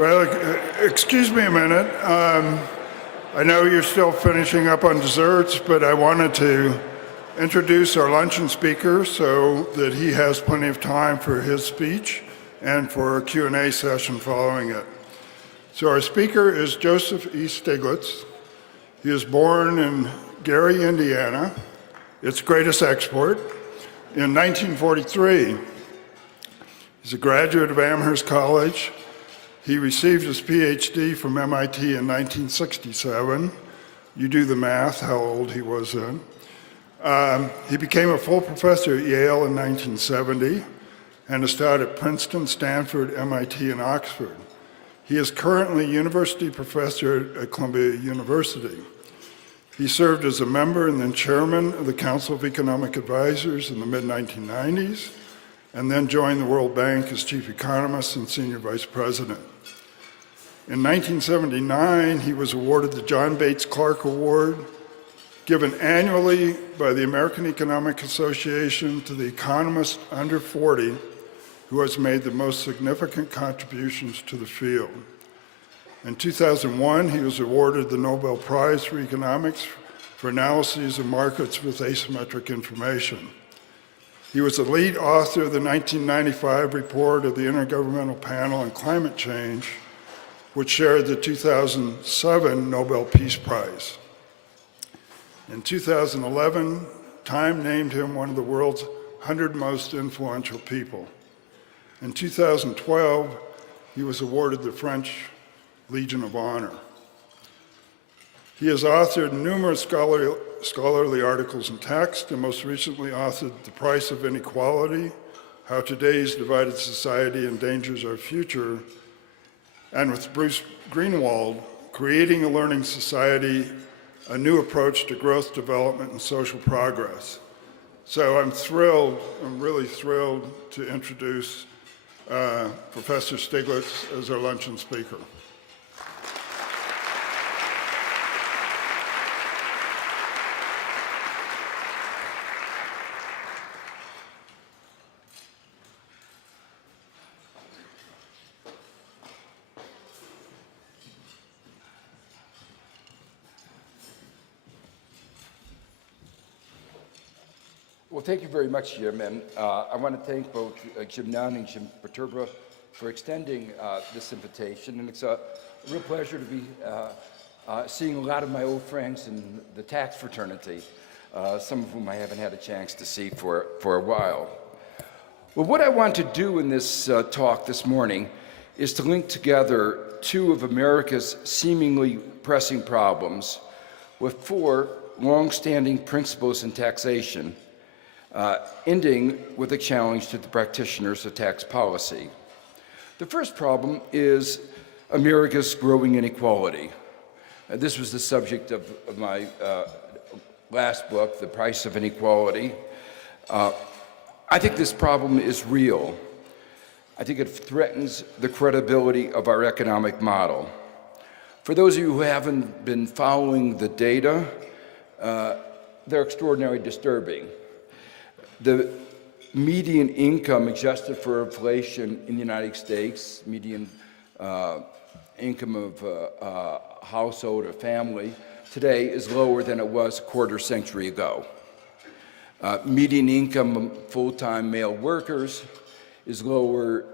Well, excuse me a minute. I know you're still finishing up on desserts, but I wanted to introduce our luncheon speaker so that he has plenty of time for his speech and for a Q&A session following it. So our speaker is Joseph E. Stiglitz. He was born in Gary, Indiana, its greatest export, in 1943. He's a graduate of Amherst College. He received his PhD from MIT in 1967. You do the math, how old he was then. He became a full professor at Yale in 1970 and has taught at Princeton, Stanford, MIT, and Oxford. He is currently university professor at Columbia University. He served as a member and then chairman of the Council of Economic Advisors in the mid-1990s, and then joined the World Bank as chief economist and senior vice president. In 1979, he was awarded the John Bates Clark Award, given annually by the American Economic Association to the economist under 40 who has made the most significant contributions to the field. In 2001, he was awarded the Nobel Prize for Economics for analyses of markets with asymmetric information. He was the lead author of the 1995 report of the Intergovernmental Panel on Climate Change, which shared the 2007 Nobel Peace Prize. In 2011, Time named him one of the world's 100 most influential people. In 2012, he was awarded the French Legion of Honor. He has authored numerous scholarly articles and texts, and most recently authored The Price of Inequality, How Today's Divided Society Endangers Our Future, and with Bruce Greenwald, Creating a Learning Society, a New Approach to Growth, Development, and Social Progress. So I'm really thrilled to introduce Professor Stiglitz as our luncheon speaker. Well, thank you very much, Jim, and I want to thank both Jim Nunn and Jim Perturba for extending this invitation, and it's a real pleasure to be seeing a lot of my old friends in the tax fraternity, some of whom I haven't had a chance to see for a while. Well, what I want to do in this talk this morning is to link together two of America's seemingly pressing problems with four long-standing principles in taxation, ending with a challenge to the practitioners of tax policy. The first problem is America's growing inequality. This was the subject of my last book, The Price of Inequality. I think this problem is real. I think it threatens the credibility of our economic model. For those of you who haven't been following the data, they're extraordinarily disturbing. The median income adjusted for inflation in the United States, median income of a household or family, today is lower than it was a quarter century ago. Median income of full-time male workers is lower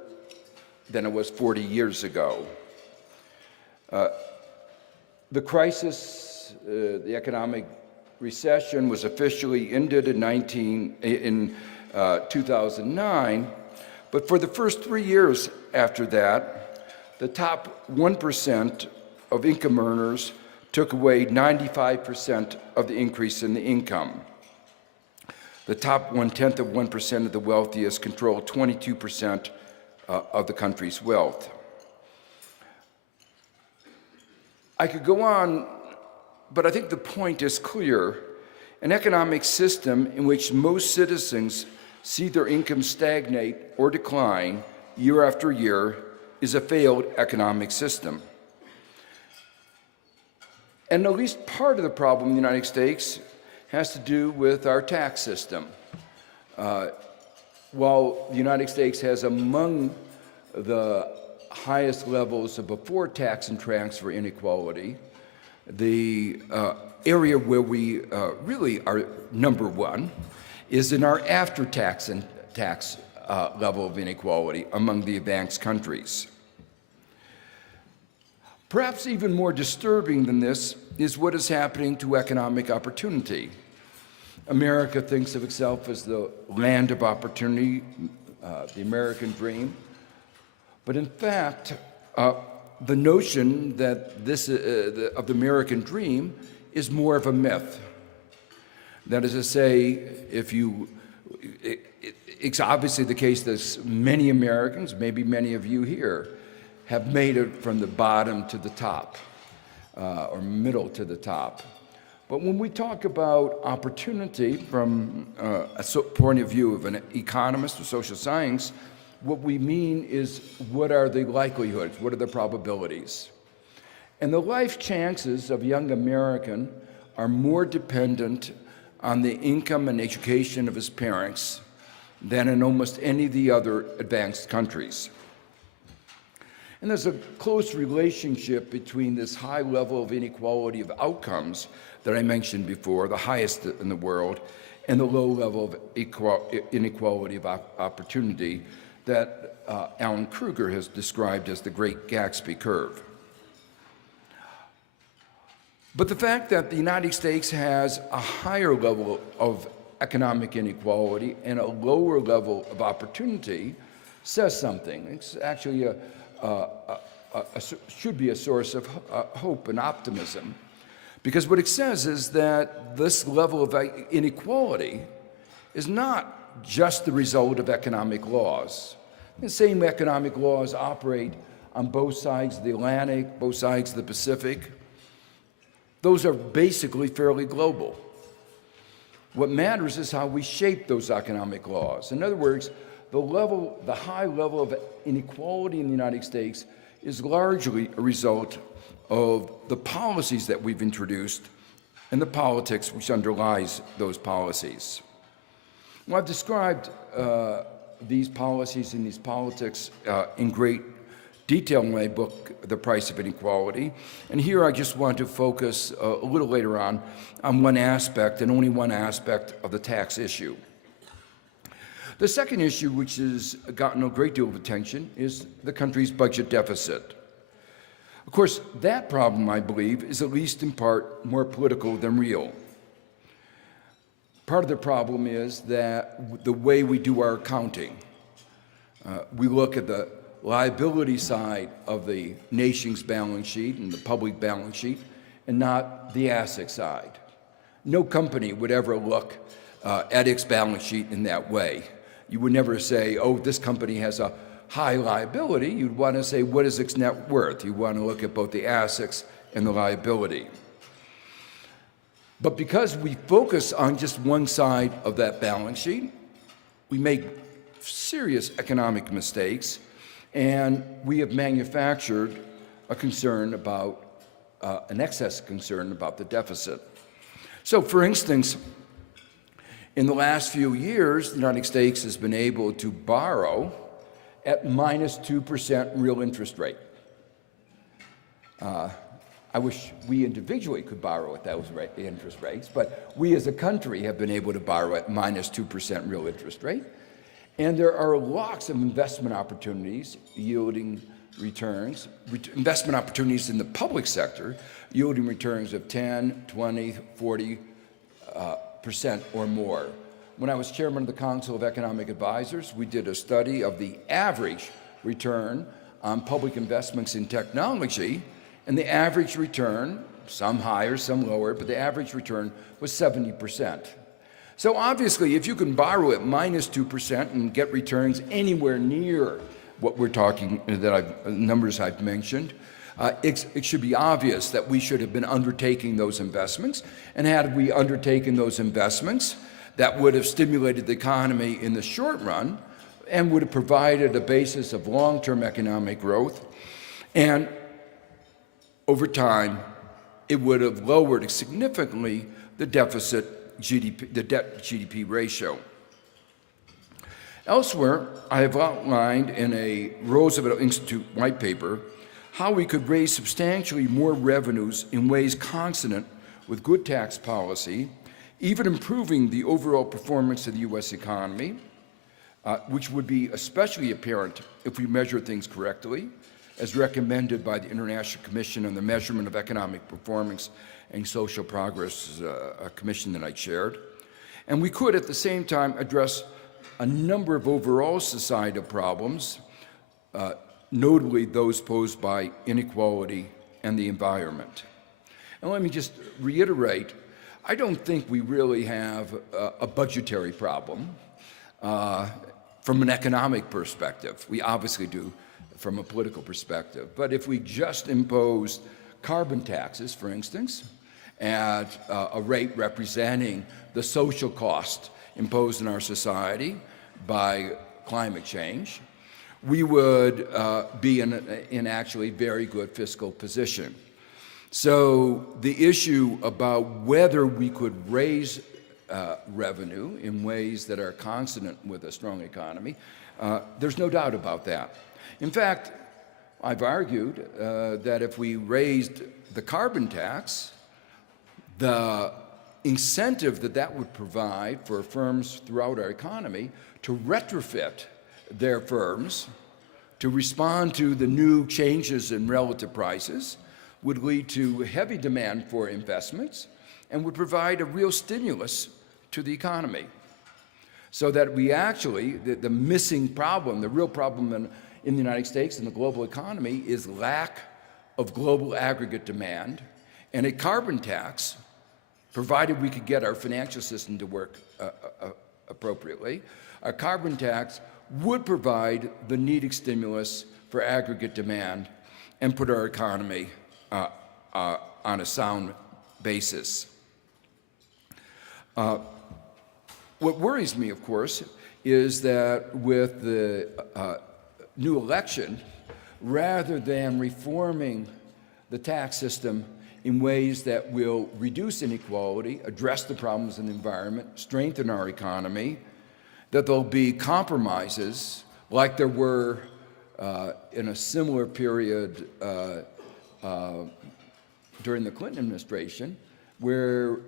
than it was 40 years ago. The crisis, the economic recession, was officially ended in 2009, but for the first 3 years after that, the top 1% of income earners took away 95% of the increase in the income. The top 0.1% of the wealthiest controlled 22% of the country's wealth. I could go on, but I think the point is clear. An economic system in which most citizens see their income stagnate or decline year after year is a failed economic system. And at least part of the problem in the United States has to do with our tax system. While the United States has among the highest levels of before tax and transfer inequality, the area where we really are number one is in our after-tax and tax level of inequality among the advanced countries. Perhaps even more disturbing than this is what is happening to economic opportunity. America thinks of itself as the land of opportunity, the American dream. But in fact, the notion that this of the American dream is more of a myth. That is to say, it's obviously the case that many Americans, maybe many of you here, have made it from the bottom to the top, or middle to the top. But when we talk about opportunity from a point of view of an economist or social science, what we mean is what are the likelihoods, what are the probabilities? And the life chances of a young American are more dependent on the income and education of his parents than in almost any of the other advanced countries. And there's a close relationship between this high level of inequality of outcomes that I mentioned before, the highest in the world, and the low level of inequality of opportunity that Alan Kruger has described as the Great Gatsby Curve. But the fact that the United States has a higher level of economic inequality and a lower level of opportunity says something. It's actually should be a source of hope and optimism. Because what it says is that this level of inequality is not just the result of economic laws. The same economic laws operate on both sides of the Atlantic, both sides of the Pacific. Those are basically fairly global. What matters is how we shape those economic laws. In other words, the high level of inequality in the United States is largely a result of the policies that we've introduced and the politics which underlies those policies. Well, I've described these policies and these politics in great detail in my book, The Price of Inequality. And here I just want to focus a little later on one aspect, and only one aspect, of the tax issue. The second issue, which has gotten a great deal of attention, is the country's budget deficit. Of course, that problem, I believe, is at least in part more political than real. Part of the problem is that the way we do our accounting, we look at the liability side of the nation's balance sheet and the public balance sheet, and not the asset side. No company would ever look at its balance sheet in that way. You would never say, oh, this company has a high liability. You'd want to say, what is its net worth? You want to look at both the assets and the liability. But because we focus on just one side of that balance sheet, we make serious economic mistakes, and we have manufactured a concern about, an excess concern about the deficit. So, for instance, in the last few years, the United States has been able to borrow at minus 2% real interest rate. I wish we individually could borrow at those interest rates, but we as a country have been able to borrow at minus 2% real interest rate. And there are lots of investment opportunities yielding returns, investment opportunities in the public sector yielding returns of 10, 20, 40% or more. When I was chairman of the Council of Economic Advisors, we did a study of the average return on public investments in technology, and the average return, some higher, some lower, but the average return was 70%. So obviously, if you can borrow at minus 2% and get returns anywhere near what we're talking, numbers I've mentioned, it should be obvious that we should have been undertaking those investments. And had we undertaken those investments, that would have stimulated the economy in the short run and would have provided a basis of long-term economic growth. And over time, it would have lowered significantly the deficit GDP, the debt-GDP ratio. Elsewhere, I have outlined in a Roosevelt Institute white paper how we could raise substantially more revenues in ways consonant with good tax policy, even improving the overall performance of the U.S. economy, which would be especially apparent if we measure things correctly, as recommended by the International Commission on the Measurement of Economic Performance and Social Progress, a commission that I chaired. And we could, at the same time, address a number of overall societal problems, notably those posed by inequality and the environment. And let me just reiterate, I don't think we really have a budgetary problem from an economic perspective. We obviously do from a political perspective. But if we just imposed carbon taxes, for instance, at a rate representing the social cost imposed in our society by climate change, we would be in actually very good fiscal position. So the issue about whether we could raise revenue in ways that are consonant with a strong economy, there's no doubt about that. In fact, I've argued that if we raised the carbon tax, the incentive that would provide for firms throughout our economy to retrofit their firms to respond to the new changes in relative prices would lead to heavy demand for investments and would provide a real stimulus to the economy. So that we actually, the missing problem, the real problem in the United States and the global economy is lack of global aggregate demand, and a carbon tax, provided we could get our financial system to work appropriately, a carbon tax would provide the needed stimulus for aggregate demand and put our economy on a sound basis. What worries me, of course, is that with the new election, rather than reforming the tax system in ways that will reduce inequality, address the problems in the environment, strengthen our economy, that there'll be compromises like there were in a similar period during the Clinton administration, where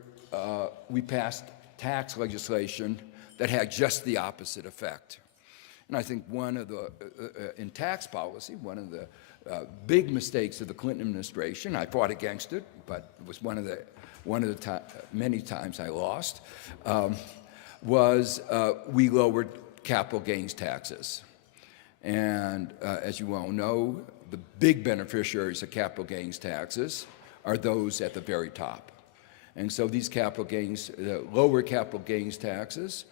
we passed tax legislation that had just the opposite effect. And I think one of the, in tax policy, one of the big mistakes of the Clinton administration, I fought against it, but it was one of the many times I lost, was we lowered capital gains taxes. And as you all know, the big beneficiaries of capital gains taxes are those at the very top. And so these capital gains, lower capital gains taxes,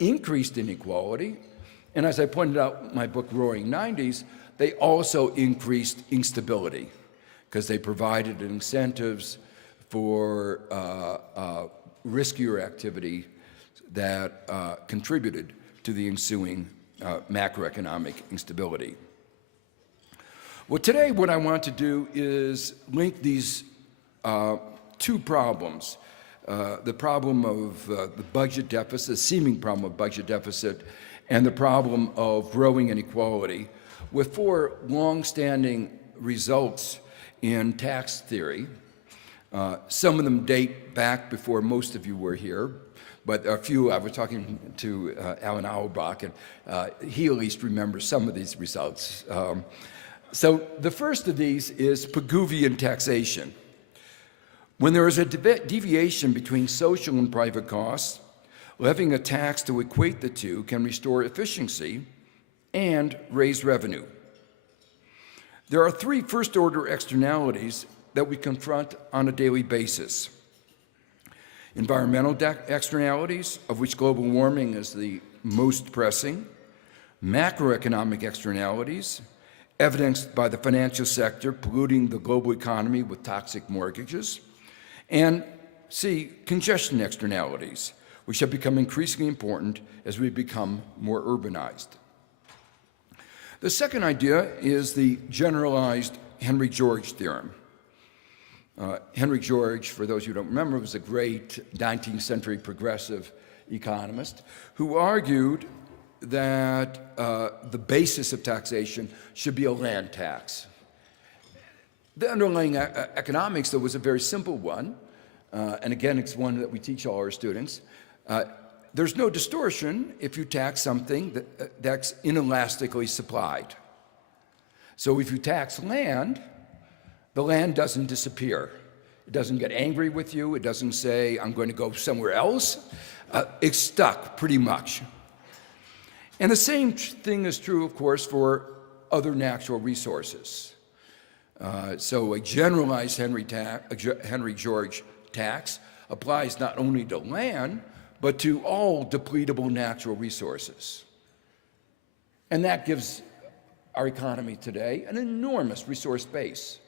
increased inequality, and as I pointed out in my book, Roaring '90s, they also increased instability because they provided incentives for riskier activity that contributed to the ensuing macroeconomic instability. Well, today what I want to do is link these two problems, the problem of the budget deficit, seeming problem of budget deficit, and the problem of growing inequality, with four long-standing results in tax theory. Some of them date back before most of you were here, but a few, I was talking to Alan Auerbach, and he at least remembers some of these results. So the first of these is Pigouvian taxation. When there is a deviation between social and private costs, levying a tax to equate the two can restore efficiency and raise revenue. There are three first-order externalities that we confront on a daily basis. Environmental externalities, of which global warming is the most pressing, macroeconomic externalities, evidenced by the financial sector polluting the global economy with toxic mortgages, and C, congestion externalities, which have become increasingly important as we become more urbanized. The second idea is the generalized Henry George theorem. Henry George, for those who don't remember, was a great 19th century progressive economist who argued that the basis of taxation should be a land tax. The underlying economics, though, was a very simple one, and again, it's one that we teach all our students. There's no distortion if you tax something that's inelastically supplied. So if you tax land, the land doesn't disappear. It doesn't get angry with you. It doesn't say, I'm going to go somewhere else. It's stuck, pretty much. And the same thing is true, of course, for other natural resources. So a generalized Henry George tax applies not only to land, but to all depletable natural resources. And that gives our economy today an enormous resource base.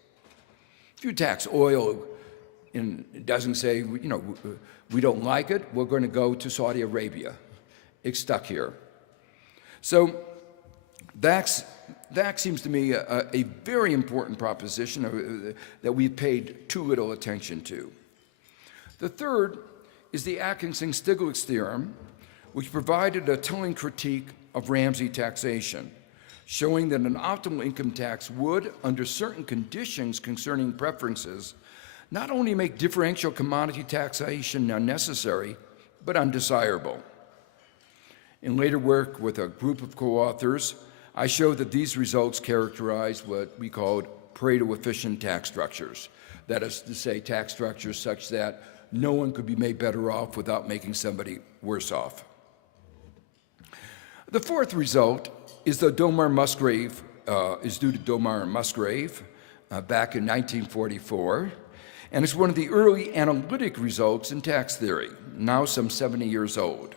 If you tax oil, and it doesn't say, you know, we don't like it, we're going to go to Saudi Arabia. It's stuck here. So that seems to me a very important proposition that we've paid too little attention to. The third is the Atkinson-Stiglitz theorem, which provided a telling critique of Ramsey taxation, showing that an optimal income tax would, under certain conditions concerning preferences, not only make differential commodity taxation unnecessary, but undesirable. In later work with a group of co-authors, I showed that these results characterize what we called Pareto-efficient tax structures. That is to say, tax structures such that no one could be made better off without making somebody worse off. The fourth result is the Domar-Musgrave, is due to Domar and Musgrave back in 1944, and it's one of the early analytic results in tax theory, now some 70 years old.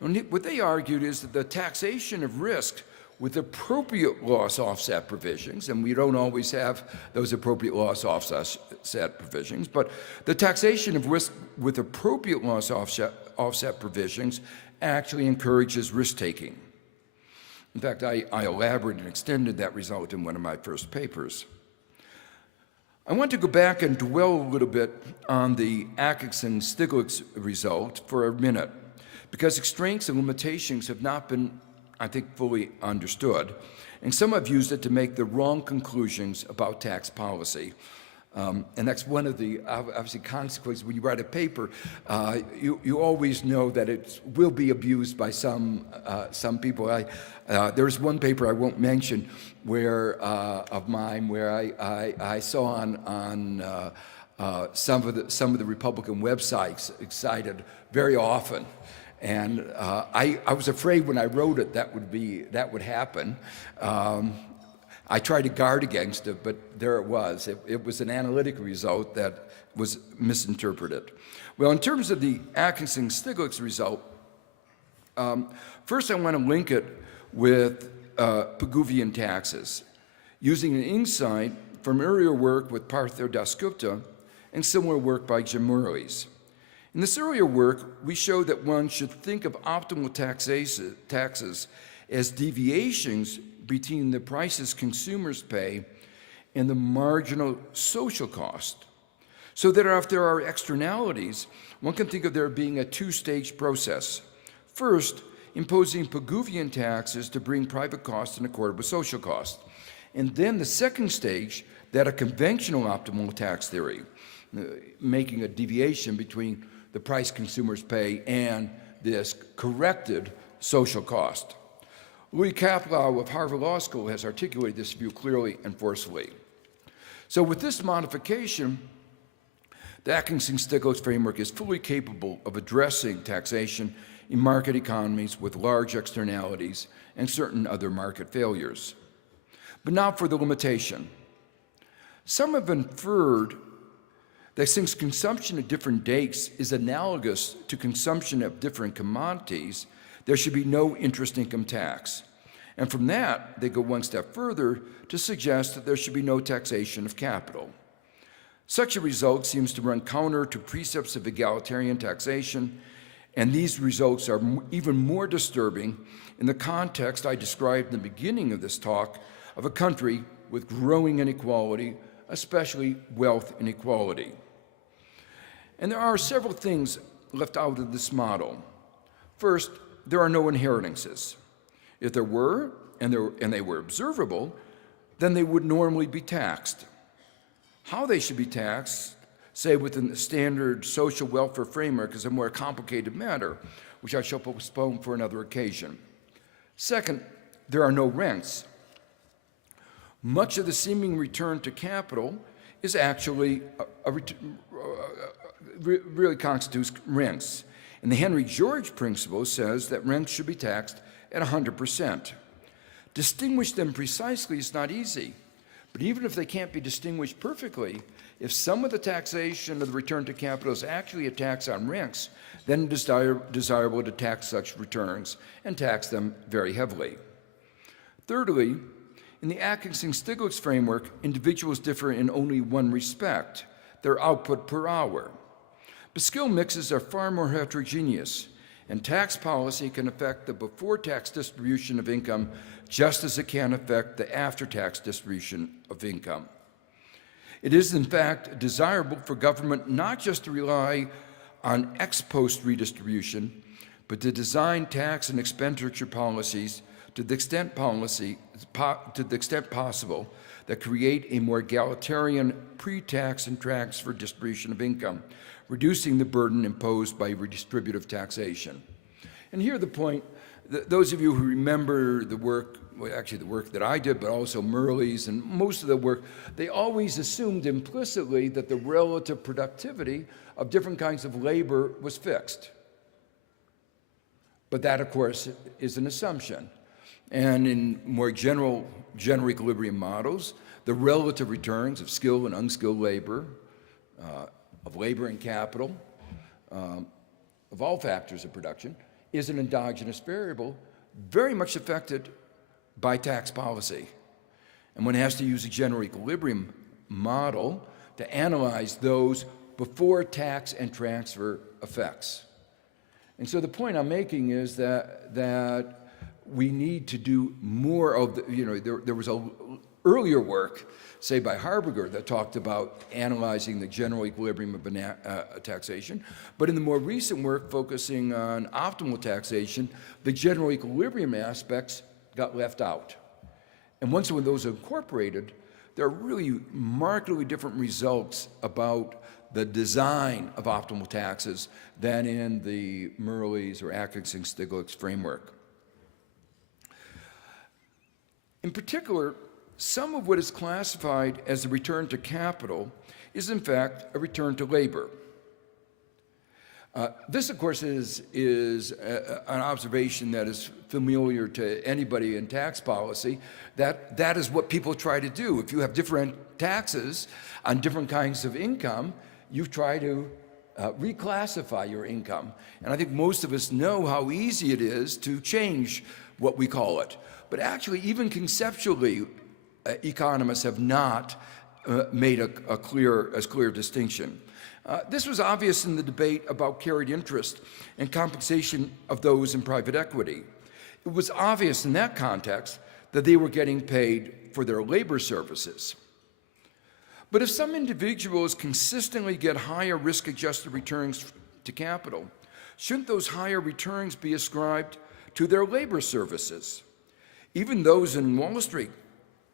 And what they argued is that the taxation of risk with appropriate loss offset provisions, and we don't always have those appropriate loss offset provisions, but the taxation of risk with appropriate loss offset provisions actually encourages risk-taking. In fact, I elaborated and extended that result in one of my first papers. I want to go back and dwell a little bit on the Atkinson-Stiglitz result for a minute, because its strengths and limitations have not been, I think, fully understood, and some have used it to make the wrong conclusions about tax policy. And that's one of the, obviously, consequences when you write a paper. You always know that it will be abused by some people. There's one paper I won't mention of mine where I saw on some of the Republican websites cited very often. And I was afraid when I wrote it that would happen. I tried to guard against it, but there it was. It was an analytic result that was misinterpreted. Well, in terms of the Atkinson-Stiglitz result, first I want to link it with Pigouvian taxes, using an insight from earlier work with Partho Dasgupta and similar work by Jim Murleys. In this earlier work, we showed that one should think of optimal taxes as deviations between the prices consumers pay and the marginal social cost, so that if there are externalities, one can think of there being a two-stage process. First, imposing Pigouvian taxes to bring private costs in accord with social costs. And then the second stage, that a conventional optimal tax theory, making a deviation between the price consumers pay and this corrected social cost. Louis Kaplow of Harvard Law School has articulated this view clearly and forcefully. So with this modification, the Atkinson-Stiglitz framework is fully capable of addressing taxation in market economies with large externalities and certain other market failures. But now for the limitation. Some have inferred that since consumption at different dates is analogous to consumption of different commodities, there should be no interest income tax. And from that, they go one step further to suggest that there should be no taxation of capital. Such a result seems to run counter to precepts of egalitarian taxation, and these results are even more disturbing in the context I described in the beginning of this talk of a country with growing inequality, especially wealth inequality. And there are several things left out of this model. First, there are no inheritances. If there were, and they were observable, then they would normally be taxed. How they should be taxed, say within the standard social welfare framework, is a more complicated matter, which I shall postpone for another occasion. Second, there are no rents. Much of the seeming return to capital is actually really constitutes rents. And the Henry George principle says that rents should be taxed at 100%. Distinguish them precisely is not easy, but even if they can't be distinguished perfectly, if some of the taxation of the return to capital is actually a tax on rents, then it is desirable to tax such returns and tax them very heavily. Thirdly, in the Atkinson-Stiglitz framework, individuals differ in only one respect: their output per hour. But skill mixes are far more heterogeneous, and tax policy can affect the before-tax distribution of income just as it can affect the after-tax distribution of income. It is, in fact, desirable for government not just to rely on ex-post redistribution, but to design tax and expenditure policies to the extent possible that create a more egalitarian pre-tax and transfer distribution of income, reducing the burden imposed by redistributive taxation. And here the point, those of you who remember the work, well, actually the work that I did, but also Murley's and most of the work, they always assumed implicitly that the relative productivity of different kinds of labor was fixed. But that, of course, is an assumption. And in more general equilibrium models, the relative returns of skilled and unskilled labor, of labor and capital, of all factors of production, is an endogenous variable very much affected by tax policy. And one has to use a general equilibrium model to analyze those before tax and transfer effects. And so the point I'm making is that we need to do more of the, there was earlier work, say by Harberger, that talked about analyzing the general equilibrium of taxation, but in the more recent work focusing on optimal taxation, the general equilibrium aspects got left out. And once when those are incorporated, there are really markedly different results about the design of optimal taxes than in the Murley's or Atkinson-Stiglitz framework. In particular, some of what is classified as a return to capital is in fact a return to labor. This, of course, is an observation that is familiar to anybody in tax policy, that is what people try to do. If you have different taxes on different kinds of income, you try to reclassify your income. And I think most of us know how easy it is to change what we call it. But actually, even conceptually, economists have not made a clear distinction. This was obvious in the debate about carried interest and compensation of those in private equity. It was obvious in that context that they were getting paid for their labor services. But if some individuals consistently get higher risk-adjusted returns to capital, shouldn't those higher returns be ascribed to their labor services? Even those in Wall Street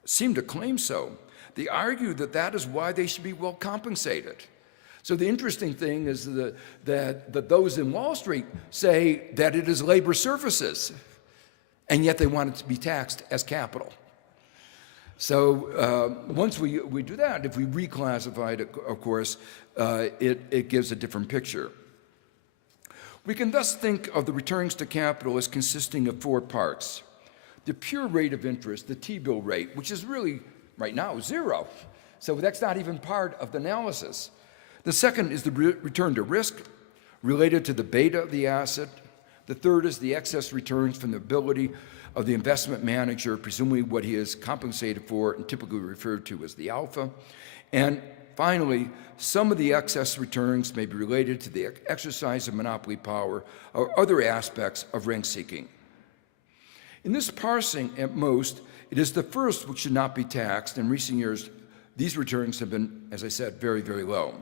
seem to claim so. They argue that that is why they should be well compensated. So the interesting thing is that those in Wall Street say that it is labor services, and yet they want it to be taxed as capital. So once we do that, if we reclassify it, of course, it gives a different picture. We can thus think of the returns to capital as consisting of four parts. The pure rate of interest, the T-bill rate, which is really, right now, zero. So that's not even part of the analysis. The second is the return to risk related to the beta of the asset. The third is the excess returns from the ability of the investment manager, presumably what he is compensated for and typically referred to as the alpha. And finally, some of the excess returns may be related to the exercise of monopoly power or other aspects of rent seeking. In this parsing, at most, it is the first which should not be taxed. In recent years, these returns have been, as I said, very, very low.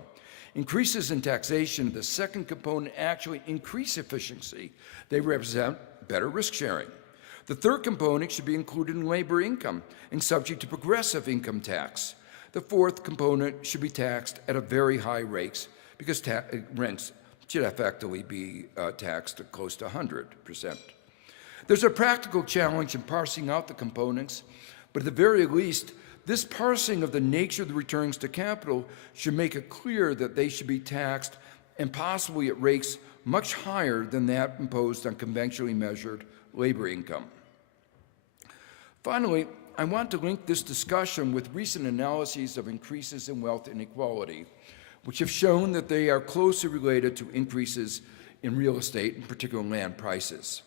Increases in taxation of the second component actually increase efficiency. They represent better risk sharing. The third component should be included in labor income and subject to progressive income tax. The fourth component should be taxed at a very high rates because rents should effectively be taxed at close to 100%. There's a practical challenge in parsing out the components, but at the very least, this parsing of the nature of the returns to capital should make it clear that they should be taxed and possibly at rates much higher than that imposed on conventionally measured labor income. Finally, I want to link this discussion with recent analyses of increases in wealth inequality, which have shown that they are closely related to increases in real estate, in particular land prices.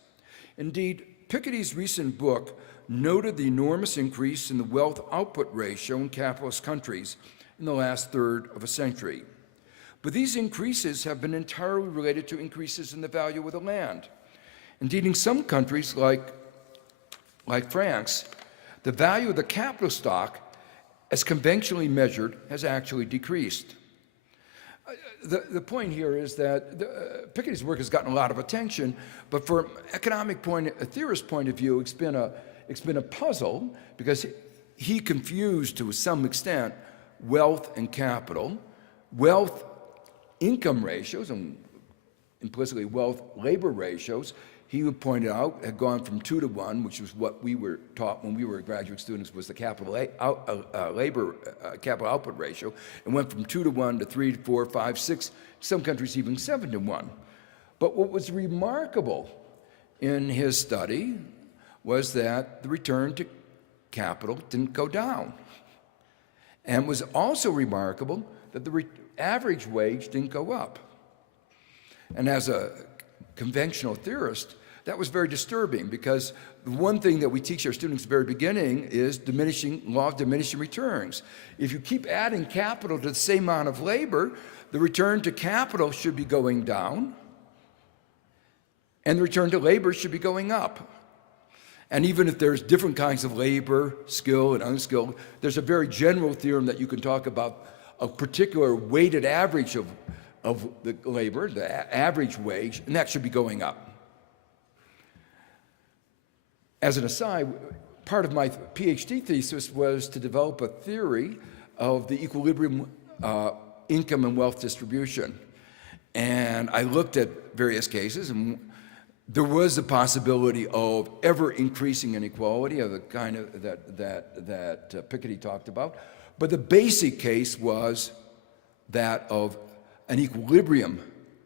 Indeed, Piketty's recent book noted the enormous increase in the wealth output ratio in capitalist countries in the last third of a century. But these increases have been entirely related to increases in the value of the land. Indeed, in some countries like France, the value of the capital stock, as conventionally measured, has actually decreased. The point here is that Piketty's work has gotten a lot of attention, but from a theorist point of view, it's been a puzzle because he confused to some extent wealth and capital, wealth income ratios, and implicitly wealth labor ratios. He would point out had gone from 2 to 1, which was what we were taught when we were graduate students, was the capital output ratio, and went from 2 to 1 to 3 to 4, 5, 6, some countries even 7 to 1. But what was remarkable in his study was that the return to capital didn't go down. And it was also remarkable that the average wage didn't go up. And as a conventional theorist, that was very disturbing because the one thing that we teach our students at the very beginning is law of diminishing returns. If you keep adding capital to the same amount of labor, the return to capital should be going down, and the return to labor should be going up. And even if there's different kinds of labor, skilled and unskilled, there's a very general theorem that you can talk about a particular weighted average of the labor, the average wage, and that should be going up. As an aside, part of my PhD thesis was to develop a theory of the equilibrium income and wealth distribution. And I looked at various cases, and there was a possibility of ever increasing inequality of the kind of that Piketty talked about. But the basic case was that of an equilibrium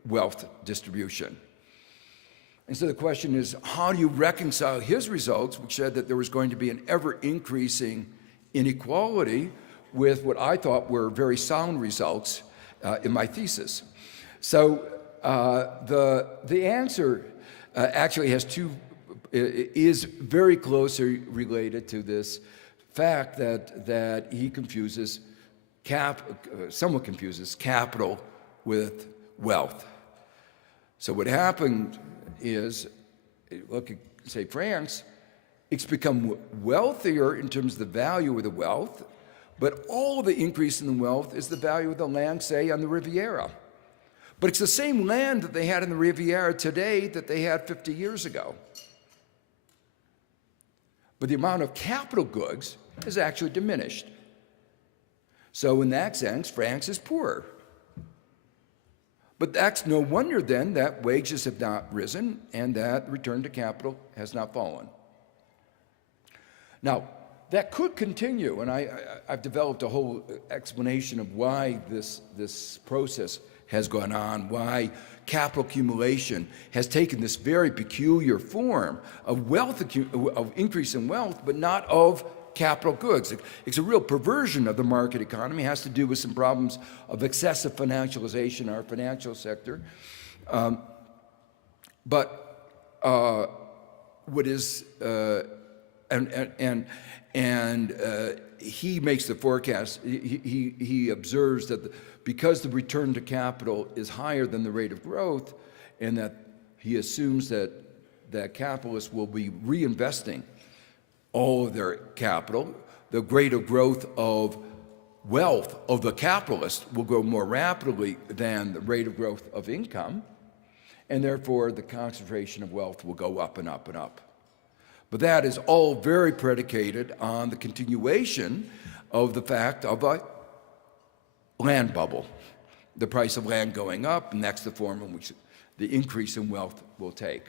wealth distribution. And so the question is, how do you reconcile his results, which said that there was going to be an ever-increasing inequality, with what I thought were very sound results in my thesis? So the answer actually is very closely related to this fact that he somewhat confuses capital with wealth. So what happened is, look at, say, France, it's become wealthier in terms of the value of the wealth, but all the increase in the wealth is the value of the land, say, on the Riviera. But it's the same land that they had in the Riviera today that they had 50 years ago. But the amount of capital goods has actually diminished. So in that sense, France is poorer. But that's no wonder then that wages have not risen and that return to capital has not fallen. Now, that could continue, and I've developed a whole explanation of why this process has gone on, why capital accumulation has taken this very peculiar form of of increase in wealth, but not of capital goods. It's a real perversion of the market economy. It has to do with some problems of excessive financialization in our financial sector. He makes the forecast. He observes that because the return to capital is higher than the rate of growth, and that he assumes that capitalists will be reinvesting all of their capital, the rate of growth of wealth of the capitalist will grow more rapidly than the rate of growth of income, and therefore the concentration of wealth will go up and up and up. But that is all very predicated on the continuation of the fact of a land bubble, the price of land going up, and that's the form in which the increase in wealth will take.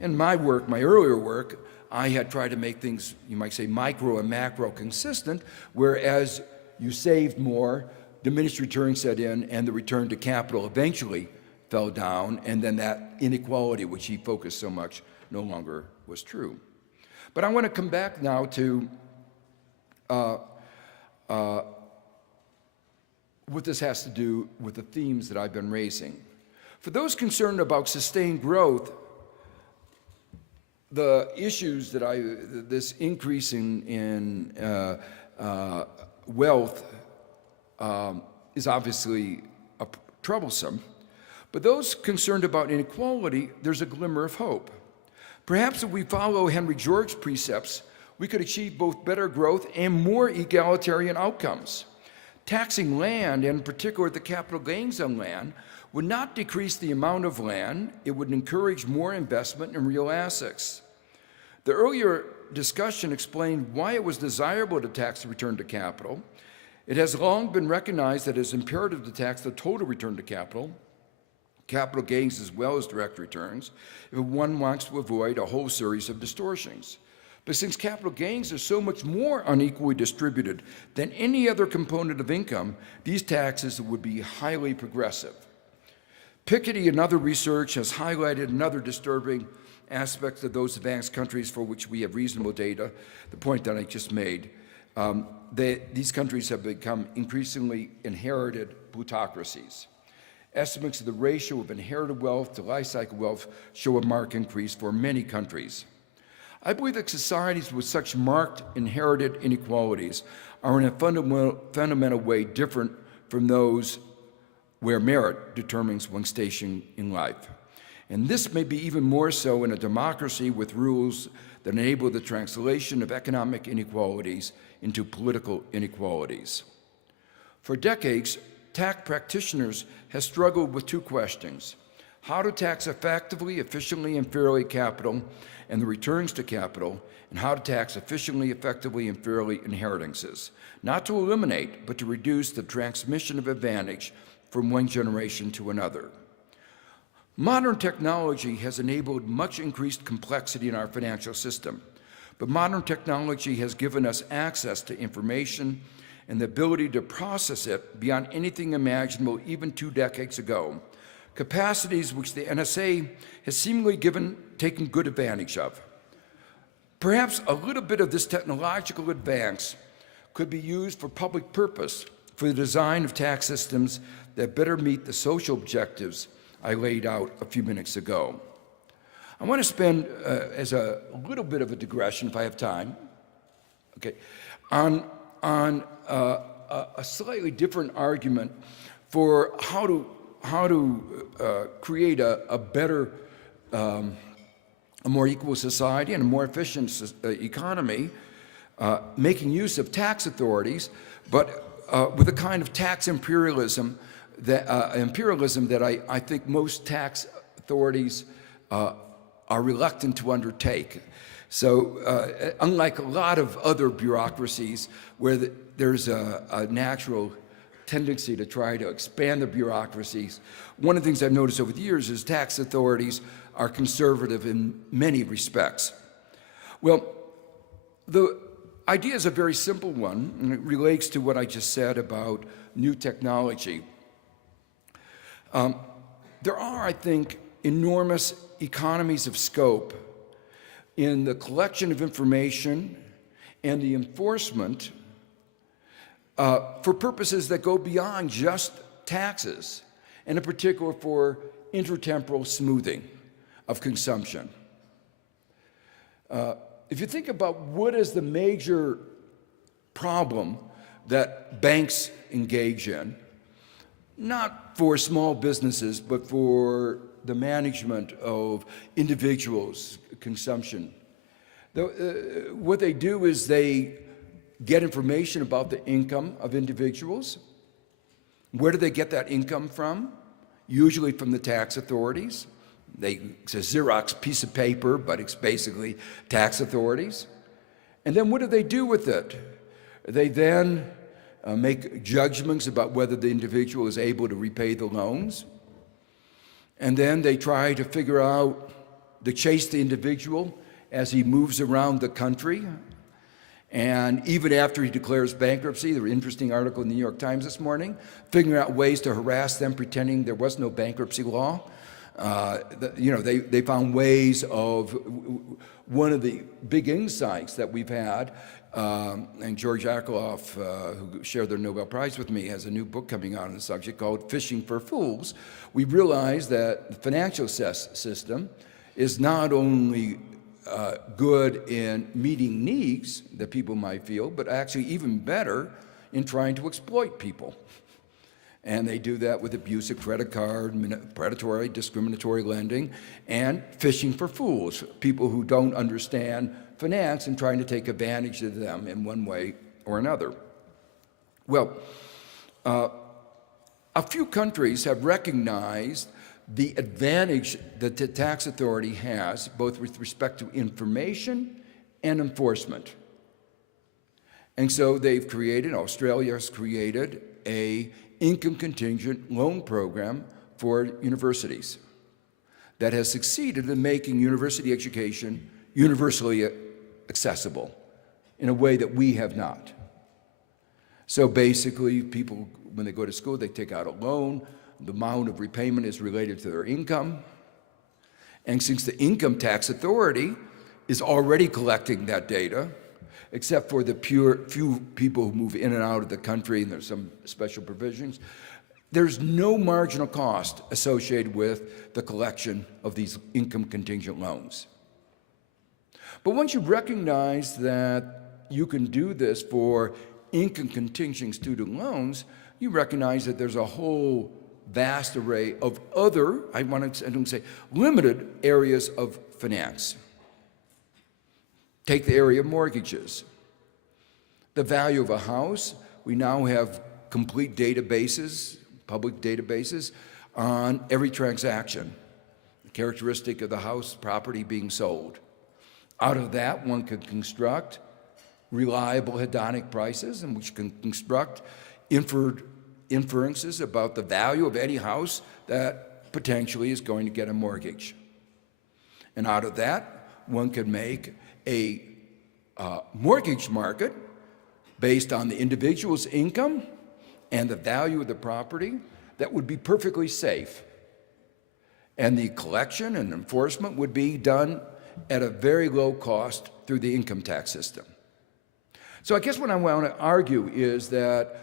In my work, my earlier work, I had tried to make things, you might say, micro and macro consistent, whereas you saved more, diminished returns set in, and the return to capital eventually fell down, and then that inequality, which he focused so much, no longer was true. But I want to come back now to what this has to do with the themes that I've been raising. For those concerned about sustained growth, the issues that this increase in wealth is obviously troublesome. But those concerned about inequality, there's a glimmer of hope. Perhaps if we follow Henry George's precepts, we could achieve both better growth and more egalitarian outcomes. Taxing land, and in particular the capital gains on land, would not decrease the amount of land. It would encourage more investment in real assets. The earlier discussion explained why it was desirable to tax the return to capital. It has long been recognized that it is imperative to tax the total return to capital gains as well as direct returns, if one wants to avoid a whole series of distortions. But since capital gains are so much more unequally distributed than any other component of income, these taxes would be highly progressive. Piketty and other research has highlighted another disturbing aspect of those advanced countries for which we have reasonable data, the point that I just made. These countries have become increasingly inherited plutocracies. Estimates of the ratio of inherited wealth to life cycle wealth show a marked increase for many countries. I believe that societies with such marked inherited inequalities are in a fundamental way different from those where merit determines one's station in life. And this may be even more so in a democracy with rules that enable the translation of economic inequalities into political inequalities. For decades, tax practitioners have struggled with two questions: how to tax effectively, efficiently, and fairly capital and the returns to capital, and how to tax efficiently, effectively, and fairly inheritances, not to eliminate, but to reduce the transmission of advantage from one generation to another. Modern technology has enabled much increased complexity in our financial system, but modern technology has given us access to information and the ability to process it beyond anything imaginable even 2 decades ago, capacities which the NSA has seemingly taken good advantage of. Perhaps a little bit of this technological advance could be used for public purpose, for the design of tax systems that better meet the social objectives I laid out a few minutes ago. I want to spend, as a little bit of a digression, if I have time, on a slightly different argument for how to create a better, a more equal society and a more efficient economy, making use of tax authorities, but with a kind of tax imperialism that I think most tax authorities are reluctant to undertake. So unlike a lot of other bureaucracies where there's a natural tendency to try to expand the bureaucracies, one of the things I've noticed over the years is tax authorities are conservative in many respects. Well, the idea is a very simple one, and it relates to what I just said about new technology. There are, I think, enormous economies of scope in the collection of information and the enforcement for purposes that go beyond just taxes, and in particular for intertemporal smoothing of consumption. If you think about what is the major problem that banks engage in, not for small businesses, but for the management of individuals' consumption. What they do is they get information about the income of individuals. Where do they get that income from? Usually from the tax authorities. It's a Xerox piece of paper, but it's basically tax authorities. And then what do they do with it? They then make judgments about whether the individual is able to repay the loans. And then they try to figure out, to chase the individual as he moves around the country. And even after he declares bankruptcy, there was an interesting article in the New York Times this morning, figuring out ways to harass them, pretending there was no bankruptcy law. They found ways of, one of the big insights that we've had, and George Akerlof, who shared their Nobel Prize with me, has a new book coming out on the subject called Fishing for Fools. We realized that the financial system is not only good in meeting needs that people might feel, but actually even better in trying to exploit people. And they do that with abusive credit card, predatory, discriminatory lending, and fishing for fools, people who don't understand finance and trying to take advantage of them in one way or another. Well, a few countries have recognized the advantage that the tax authority has, both with respect to information and enforcement. And so Australia has created a income contingent loan program for universities that has succeeded in making university education universally accessible in a way that we have not. So basically, people, when they go to school, they take out a loan. The amount of repayment is related to their income. And since the income tax authority is already collecting that data, except for the few people who move in and out of the country, and there's some special provisions, there's no marginal cost associated with the collection of these income contingent loans. But once you recognize that you can do this for income contingent student loans, you recognize that there's a whole vast array of other, I don't say limited areas of finance. Take the area of mortgages. The value of a house, we now have complete databases, public databases, on every transaction, the characteristic of the house property being sold. Out of that, one could construct reliable hedonic prices, and which can construct inferences about the value of any house that potentially is going to get a mortgage. And out of that, one could make a mortgage market based on the individual's income and the value of the property that would be perfectly safe. And the collection and enforcement would be done at a very low cost through the income tax system. So I guess what I want to argue is that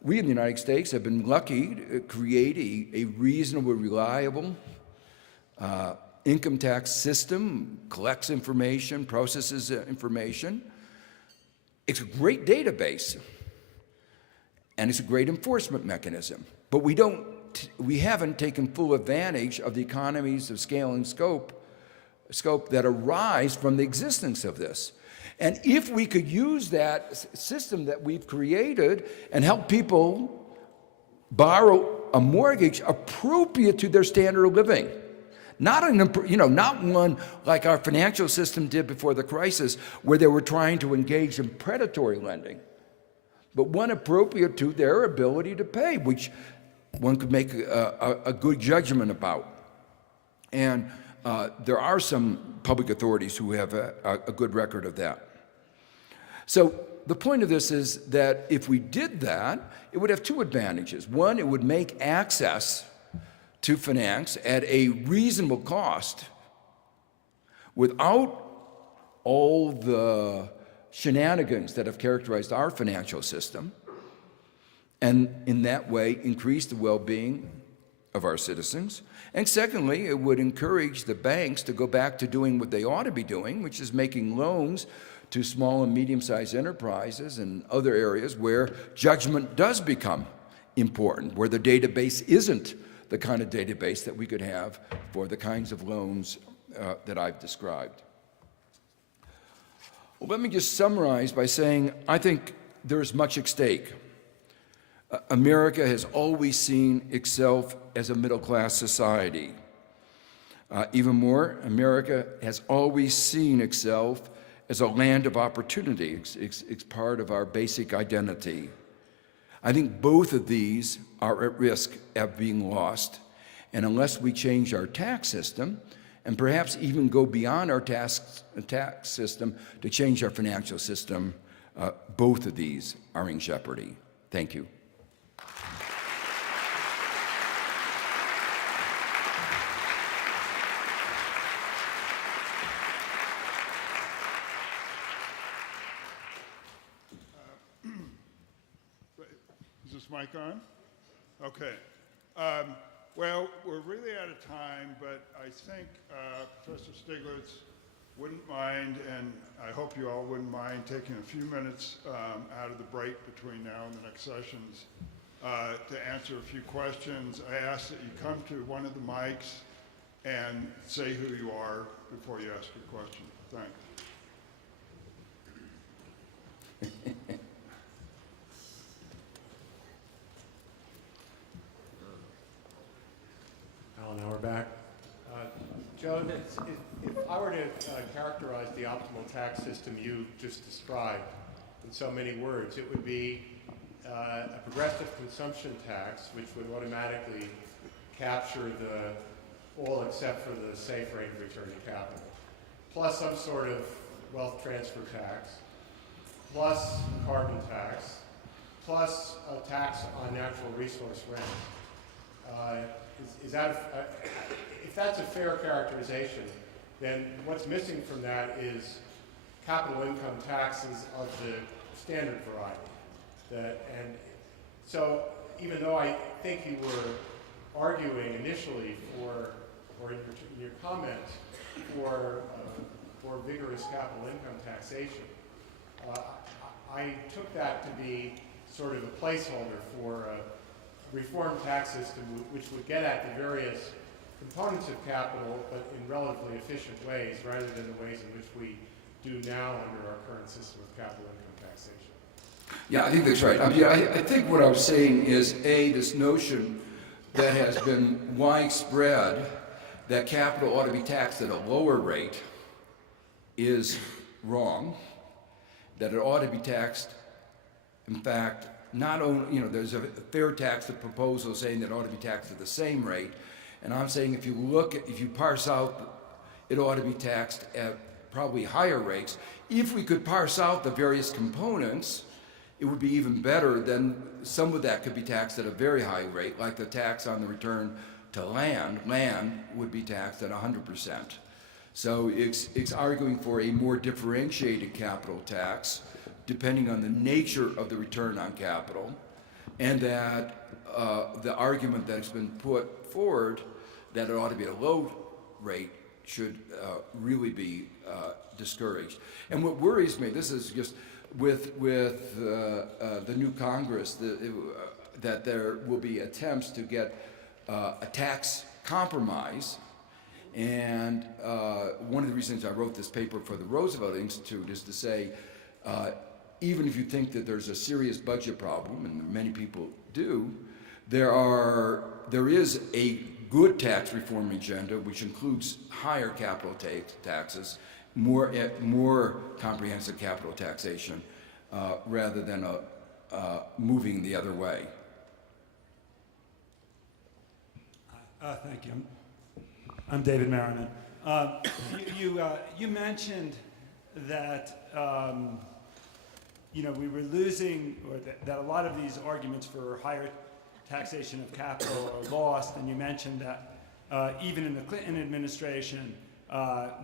we in the United States have been lucky to create a reasonable, reliable income tax system, collects information, processes information. It's a great database, and it's a great enforcement mechanism. But we haven't taken full advantage of the economies of scale and scope that arise from the existence of this. And if we could use that system that we've created and help people borrow a mortgage appropriate to their standard of living, not one like our financial system did before the crisis, where they were trying to engage in predatory lending, but one appropriate to their ability to pay, which one could make a good judgment about. And there are some public authorities who have a good record of that. So the point of this is that if we did that, it would have two advantages. One, it would make access to finance at a reasonable cost without all the shenanigans that have characterized our financial system, and in that way increase the well-being of our citizens. And secondly, it would encourage the banks to go back to doing what they ought to be doing, which is making loans to small and medium-sized enterprises and other areas where judgment does become important, where the database isn't the kind of database that we could have for the kinds of loans that I've described. Well, let me just summarize by saying I think there's much at stake. America has always seen itself as a middle-class society. Even more, America has always seen itself as a land of opportunity. It's part of our basic identity. I think both of these are at risk of being lost, and unless we change our tax system, and perhaps even go beyond our tax system to change our financial system, both of these are in jeopardy. Thank you. Is this mic on? Okay. Well, we're really out of time, but I think Professor Stiglitz wouldn't mind, and I hope you all wouldn't mind, taking a few minutes out of the break between now and the next sessions to answer a few questions. I ask that you come to one of the mics and say who you are before you ask your question. Thanks. Now we're back. Joan, if I were to characterize the optimal tax system you just described in so many words, it would be a progressive consumption tax, which would automatically capture all except for the safe rate of return to capital, plus some sort of wealth transfer tax, plus carbon tax, plus a tax on natural resource rent. Is that if that's a fair characterization, then what's missing from that is capital income taxes of the standard variety. And so even though I think you were arguing initially or in your comment for vigorous capital income taxation, I took that to be sort of a placeholder for a reform tax system which would get at the various components of capital, but in relatively efficient ways, rather than the ways in which we do now under our current system of capital income taxation. Yeah, I think that's right. I think what I was saying is, this notion that has been widespread that capital ought to be taxed at a lower rate is wrong, that it ought to be taxed, in fact, not only, there's a fair tax proposal saying that it ought to be taxed at the same rate, and I'm saying if you parse out, it ought to be taxed at probably higher rates. If we could parse out the various components, it would be even better. Then some of that could be taxed at a very high rate, like the tax on the return to land. Land would be taxed at 100%. So it's arguing for a more differentiated capital tax, depending on the nature of the return on capital, and that the argument that has been put forward that it ought to be at a low rate should really be discouraged. And what worries me, this is just with the new Congress, that there will be attempts to get a tax compromise. And one of the reasons I wrote this paper for the Roosevelt Institute is to say, even if you think that there's a serious budget problem, and many people do, there is a good tax reform agenda which includes higher capital taxes, more comprehensive capital taxation, rather than moving the other way. Thank you. I'm David Merriman. You mentioned that we were losing, or that a lot of these arguments for higher taxation of capital are lost, and you mentioned that even in the Clinton administration,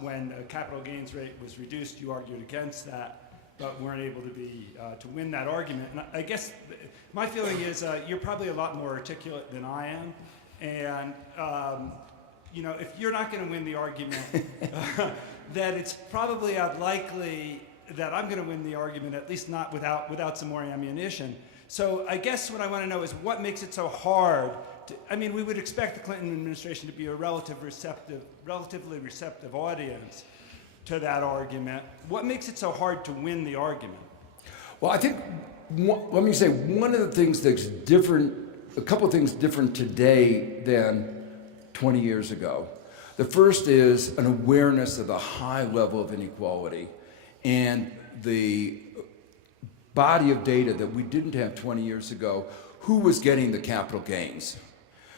when the capital gains rate was reduced, you argued against that, but weren't able to win that argument. And I guess my feeling is you're probably a lot more articulate than I am, and if you're not going to win the argument, that it's probably unlikely that I'm going to win the argument, at least not without some more ammunition. So I guess what I want to know is what makes it so hard we would expect the Clinton administration to be a relatively receptive audience to that argument. What makes it so hard to win the argument? Well, I think, let me say, one of the things that's different, a couple of things different today than 20 years ago. The first is an awareness of the high level of inequality and the body of data that we didn't have 20 years ago. Who was getting the capital gains?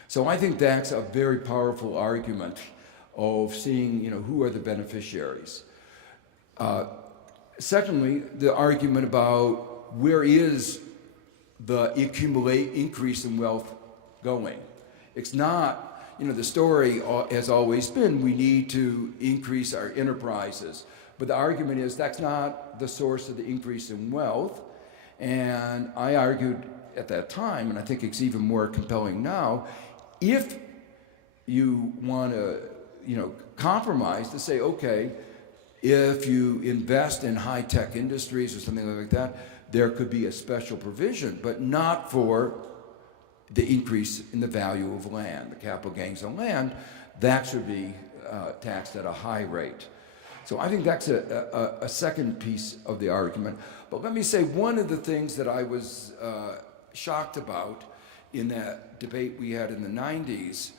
So I think that's a very powerful argument of seeing, who are the beneficiaries. Secondly, the argument about where is the increase in wealth going? It's not, the story has always been we need to increase our enterprises. But the argument is that's not the source of the increase in wealth. And I argued at that time, and I think it's even more compelling now, if you want to, compromise to say, okay, if you invest in high-tech industries or something like that, there could be a special provision, but not for the increase in the value of land, the capital gains on land. That should be taxed at a high rate. So I think that's a second piece of the argument. But let me say one of the things that I was shocked about in that debate we had in the 90s,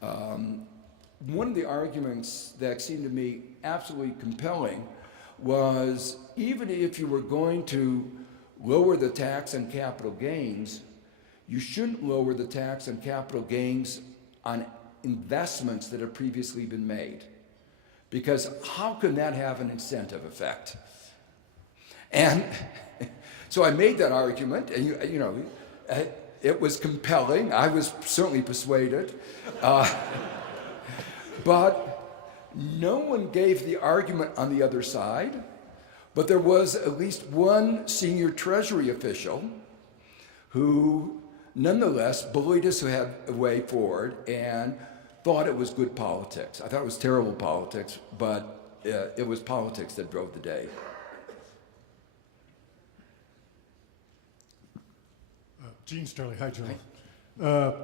one of the arguments that seemed to me absolutely compelling was even if you were going to lower the tax on capital gains, you shouldn't lower the tax on capital gains on investments that have previously been made. Because how can that have an incentive effect? And so I made that argument, and it was compelling. I was certainly persuaded. But no one gave the argument on the other side. But there was at least one senior Treasury official who nonetheless bullied us a way forward and thought it was good politics. I thought it was terrible politics, but it was politics that drove the day. Gene Sterling, hi, John.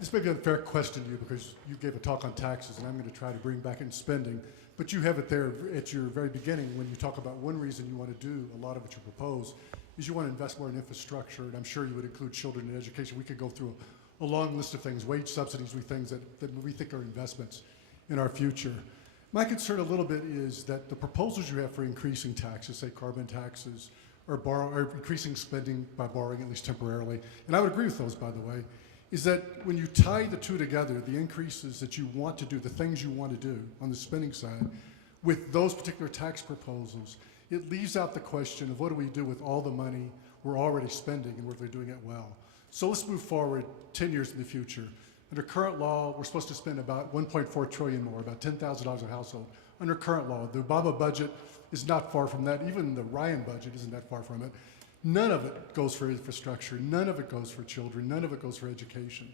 This may be an unfair question to you because you gave a talk on taxes, and I'm going to try to bring back in spending. But you have it there at your very beginning when you talk about one reason you want to do a lot of what you propose is you want to invest more in infrastructure, and I'm sure you would include children in education. We could go through a long list of things, wage subsidies, things that we think are investments in our future. My concern a little bit is that the proposals you have for increasing taxes, say carbon taxes, or increasing spending by borrowing, at least temporarily, and I would agree with those, by the way, is that when you tie the two together, the increases that you want to do, the things you want to do on the spending side, with those particular tax proposals, it leaves out the question of what do we do with all the money we're already spending and whether they're doing it well. So let's move forward 10 years in the future. Under current law, we're supposed to spend about $1.4 trillion more, about $10,000 a household. Under current law, the Obama budget is not far from that. Even the Ryan budget isn't that far from it. None of it goes for infrastructure. None of it goes for children. None of it goes for education.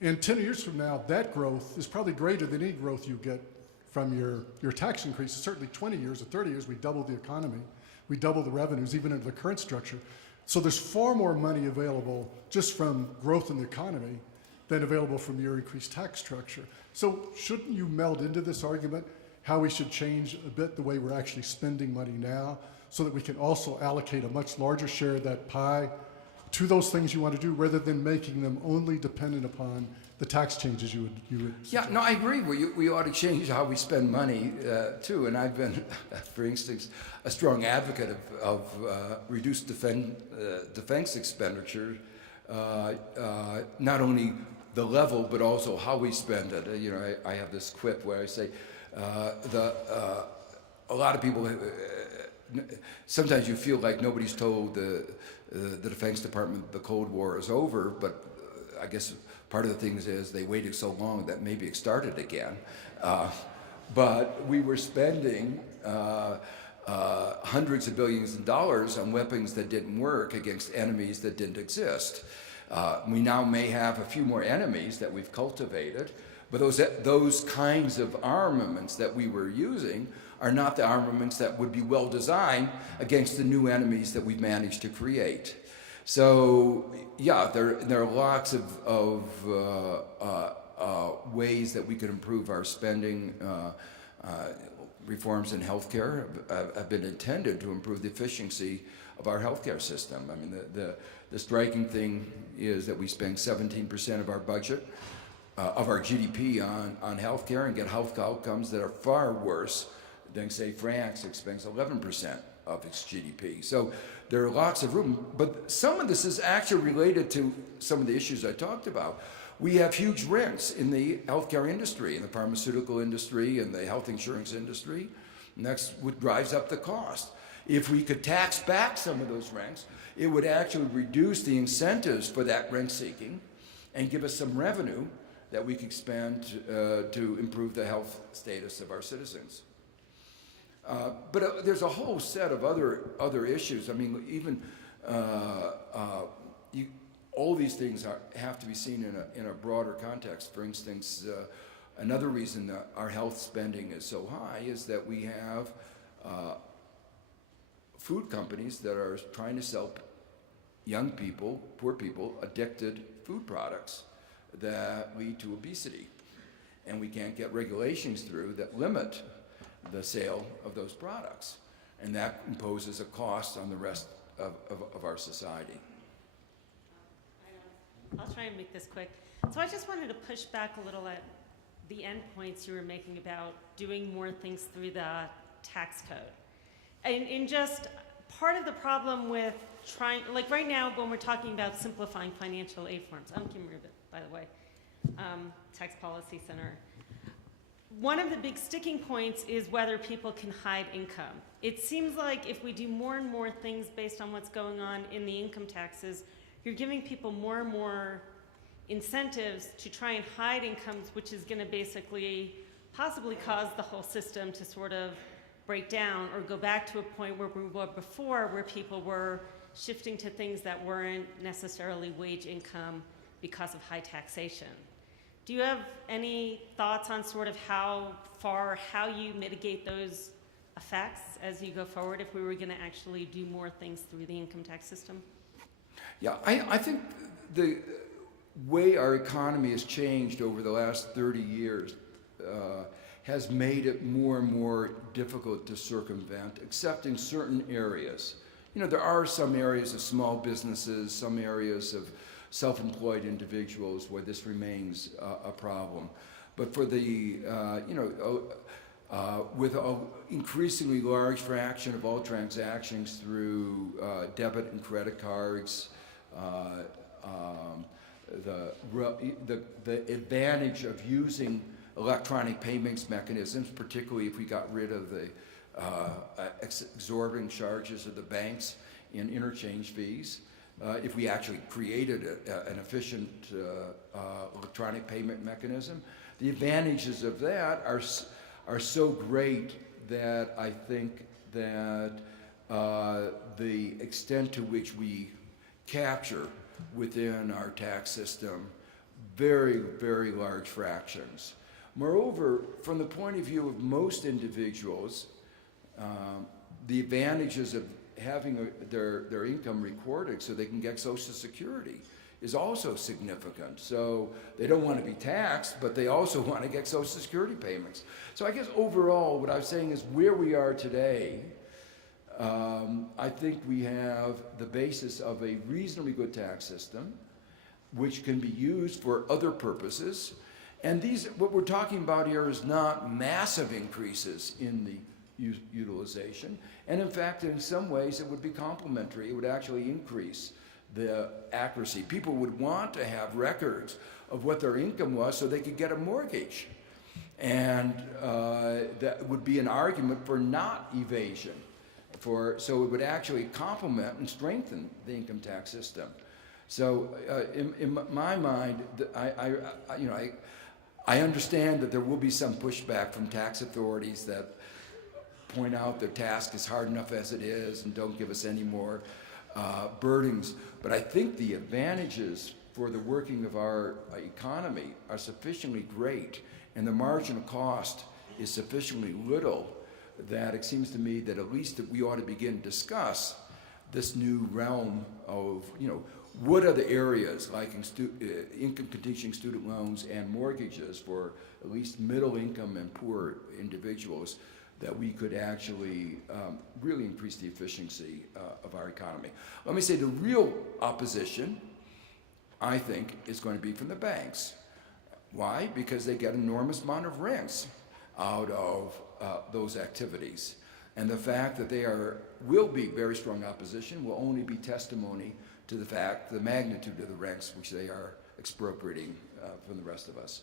And 10 years from now, that growth is probably greater than any growth you get from your tax increases. Certainly 20 years or 30 years, we double the economy. We double the revenues, even under the current structure. So there's far more money available just from growth in the economy than available from your increased tax structure. So shouldn't you meld into this argument how we should change a bit the way we're actually spending money now so that we can also allocate a much larger share of that pie to those things you want to do rather than making them only dependent upon the tax changes you would Yeah, no, I agree. We ought to change how we spend money too. And I've been, for instance, a strong advocate of reduced defense expenditure, not only the level but also how we spend it. I have this quip where I say a lot of people. Sometimes you feel like nobody's told the Defense Department the Cold War is over, but I guess part of the thing is they waited so long that maybe it started again. But we were spending hundreds of billions of dollars on weapons that didn't work against enemies that didn't exist. We now may have a few more enemies that we've cultivated, but those kinds of armaments that we were using are not the armaments that would be well designed against the new enemies that we've managed to create. So, yeah, there are lots of ways that we could improve our spending. Reforms in healthcare have been intended to improve the efficiency of our healthcare system. I mean, the striking thing is that we spend 17% of our budget of our GDP on healthcare and get health outcomes that are far worse than, say, France expends 11% of its GDP. So there are lots of room, but some of this is actually related to some of the issues I talked about. We have huge rents in the healthcare industry, in the pharmaceutical industry, and the health insurance industry, and that's what drives up the cost. If we could tax back some of those rents, it would actually reduce the incentives for that rent seeking and give us some revenue that we could spend to improve the health status of our citizens. But there's a whole set of other issues. I mean, even all these things have to be seen in a broader context. For instance, another reason that our health spending is so high is that we have food companies that are trying to sell young people, poor people, addicted food products that lead to obesity. And we can't get regulations through that limit the sale of those products. And that imposes a cost on the rest of our society. I'll try and make this quick. So I just wanted to push back a little at the end points you were making about doing more things through the tax code. And in just part of the problem with trying, like right now when we're talking about simplifying financial aid forms, I'm Kim Rubin, by the way, Tax Policy Center. One of the big sticking points is whether people can hide income. It seems like if we do more and more things based on what's going on in the income taxes, you're giving people more and more incentives to try and hide incomes, which is going to basically possibly cause the whole system to sort of break down or go back to a point where we were before, where people were shifting to things that weren't necessarily wage income because of high taxation. Do you have any thoughts on sort of how you mitigate those effects as you go forward if we were going to actually do more things through the income tax system? Yeah, I think the way our economy has changed over the last 30 years has made it more and more difficult to circumvent, except in certain areas. You know, there are some areas of small businesses, some areas of self-employed individuals where this remains a problem. But for the, with an increasingly large fraction of all transactions through debit and credit cards, the advantage of using electronic payments mechanisms, particularly if we got rid of the exorbitant charges of the banks in interchange fees, if we actually created an efficient electronic payment mechanism, the advantages of that are so great that I think that the extent to which we capture within our tax system very, very large fractions. Moreover, from the point of view of most individuals, the advantages of having their income recorded so they can get Social Security is also significant. So they don't want to be taxed, but they also want to get Social Security payments. So I guess overall, what I'm saying is where we are today, I think we have the basis of a reasonably good tax system, which can be used for other purposes. And what we're talking about here is not massive increases in the utilization. And in fact, in some ways, it would be complementary. It would actually increase the accuracy. People would want to have records of what their income was so they could get a mortgage. And that would be an argument for not evasion. So it would actually complement and strengthen the income tax system. So in my mind, I understand that there will be some pushback from tax authorities that point out their task is hard enough as it is and don't give us any more burdens. But I think the advantages for the working of our economy are sufficiently great, and the marginal cost is sufficiently little that it seems to me that at least that we ought to begin to discuss this new realm of, what are the areas like income continuing student loans and mortgages for at least middle income and poor individuals that we could actually really increase the efficiency of our economy. Let me say the real opposition, I think, is going to be from the banks. Why? Because they get enormous amount of rents out of those activities. And the fact that they will be very strong opposition will only be testimony to the magnitude of the rents which they are expropriating from the rest of us.